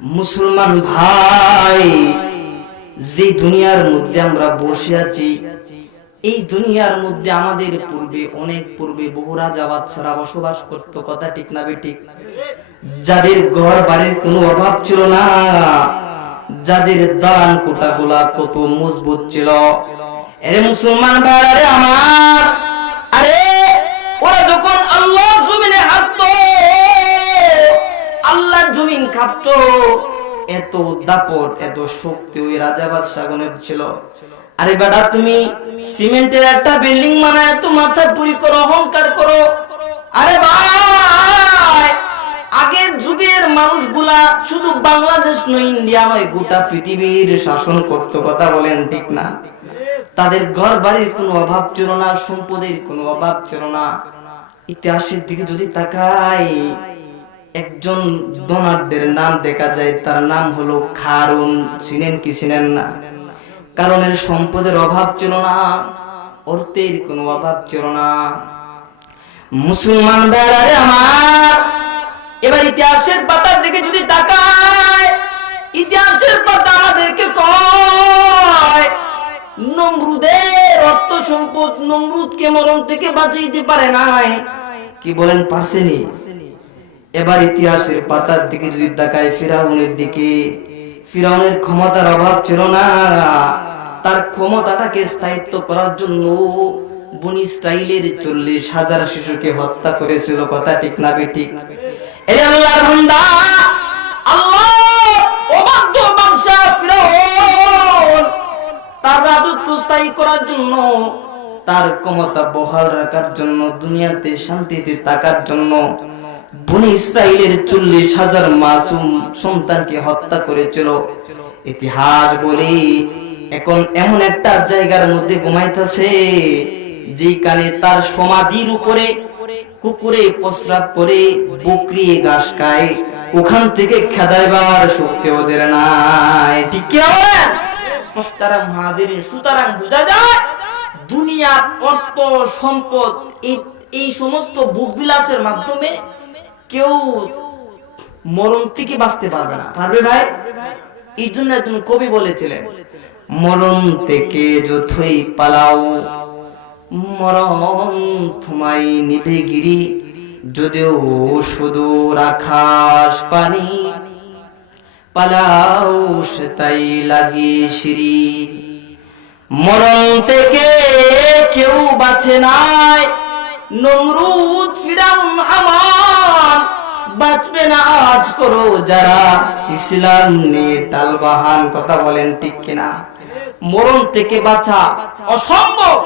মুসলমান ভাই, যে দুনিয়ার মধ্যে আমরা বসে আছি, এই দুনিয়ার মধ্যে আমাদের পূর্বে, অনেক পূর্বে বহু রাজা বাদশারা বসবাস করত। কথা ঠিক না বেঠিক? যাদের ঘর বাড়ির কোনো অভাব ছিল না, যাদের দালান কোঠাগুলা কত মজবুত ছিল। আরে মুসলমান ভাইরা আমার, আরে ওরা যখন আল্লাহর জমিনে হাঁটতো, আল্লাহর জমিন কাঁপতো, এত দাপট, এত শক্তি ওই রাজা বাদশাগণের ছিল। আরে বেটা, তুমি সিমেন্টের একটা বিল্ডিং বানায় তো মাথা পুরি করো, অহংকার করো। আরে ভাই, আগের যুগের মানুষগুলা শুধু বাংলাদেশ নয়, ইন্ডিয়া নয়, গোটা পৃথিবীর শাসন করত। কথা বলেন ঠিক না? তাদের ঘর বাড়ির কোনো অভাব ছিল না, সম্পদের কোনো অভাব ছিল না। ইতিহাসের দিকে যদি তাকাই, একজন ডোনারদের নাম দেখা যায়, তার নাম হলো কারুন। চিনেন কি চিনেন না? কারণের সম্পদের অভাব ছিল না, অর্থের কোনো অভাব ছিল না। মুসলমান ভাইরা আমার, এবার ইতিহাসের পাতার দিকে যদি তাকায়, ইতিহাসের পাতা আমাদেরকে কয় নমরুদের অর্থ সম্পদ নমরুদকে মরণ থেকে বাঁচাইতে পারে নাই। কি বলেন, পারছেনি? এবার ইতিহাসের পাতার দিকে যদি তাকায় ফিরাউনের দিকে, ফিরাউনের ক্ষমতার অভাব ছিল না, তার ক্ষমতাটাকে স্থায়িত্ব করার জন্য বনি ইসরাইলের 40,000 শিশুকে হত্যা করেছিল। কথা ঠিক না বেঠিক? এই আল্লাহর বান্দা, আল্লাহ অবাধ্য বাদশা ফিরাউন তার রাজত্ব স্থায়ী করার জন্য, তার ক্ষমতা বহাল রাখার জন্য, দুনিয়াতে শান্তিতে থাকার জন্য বনি ইসরাইলের 40,000 মাসুম সন্তানকে হত্যা করেছিল। ইতিহাস বলে এখন এমন একটা জায়গার মধ্যে ঘুমাইতেছে, যেখানে তার সমাধির উপরে কুকুরে প্রস্রাব করে, বকরি ঘাস খায়, ওখান থেকে খেদাইবার শক্তি ওদের নাই। ঠিক কি বলেন মুহতারাম হাজিরিন? সুতরাং বোঝা যায় দুনিয়ার অর্থ সম্পদ, এই সমস্ত ভোগবিলাসের মাধ্যমে কেউ মরণ থেকে বাঁচতে পারবে না। পারবে ভাই? এই জন্য একজন কবি বলেছিলেন, মরণ থেকে যতই পালাও, মরণ তোমায় নিভে গিরি, যদিও সুদূর আকাশ পানি, পালাও সে তাই লাগে সিঁড়ি। মরণ থেকে কেউ বাঁচে নাই, নমরুদ ফিরাউন হামান বাঁচবে না আজ করো যারা ইসলাম নিয়ে টালবাহান। কথা বলেন ঠিক কিনা? মরণ থেকে বাঁচা অসম্ভব,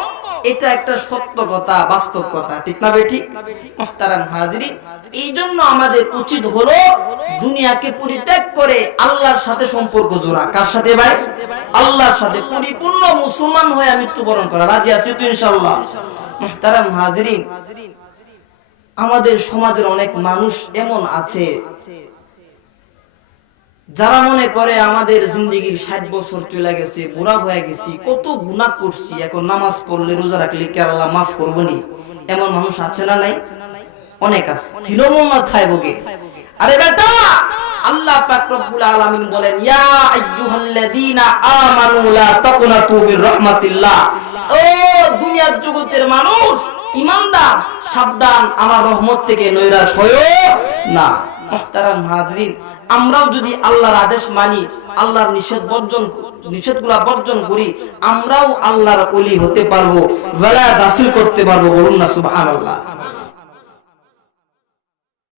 এটা একটা সত্য কথা, বাস্তব কথা। ঠিক না বেঠিক? মুহতারাম হাজিরিন, এই জন্য আমাদের উচিত হলো দুনিয়াকে পরিত্যাগ করে আল্লাহর সাথে সম্পর্ক জোড়া। কার সাথে ভাই? আল্লাহর সাথে। পরিপূর্ণ মুসলমান হয়ে মৃত্যুবরণ করা। রাজি আছি তো ইনশাআল্লাহ? মুহতারাম হাজিরিন, আমাদের সমাজের অনেক মানুষ এমন আছে যারা মনে করে আমাদের জিন্দেগির 60 বছর চলে গেছে, বুড়া হয়ে গেছি, কত গুনাহ করছি, এখন নামাজ পড়লে রোজা রাখলে কি আল্লাহ মাফ করবেনি? এমন মানুষ আছে না নাই? অনেক আছে। হিরোমা থাইবগে। আরে বেটা, আল্লাহ পাক রব্বুল আলামিন বলেন, ইয়া আইয়ুহাল্লাযীনা আমানু লা তাকুনাতু মির রাহমাতিল্লাহ। ও দুনিয়ার জগতের মানুষ, ঈমানদার, সাবধান, আমার রহমত থেকে নৈরাশ হয়ো না। মুহতারাম হাজিরিন, আমরাও যদি আল্লাহর আদেশ মানি, আল্লাহর নিষেধগুলা বর্জন করি, আমরাও আল্লাহর ওলি হতে পারবো, ওয়ালাদ হাসিল করতে পারবো। বলুন না সুবহানাল্লাহ।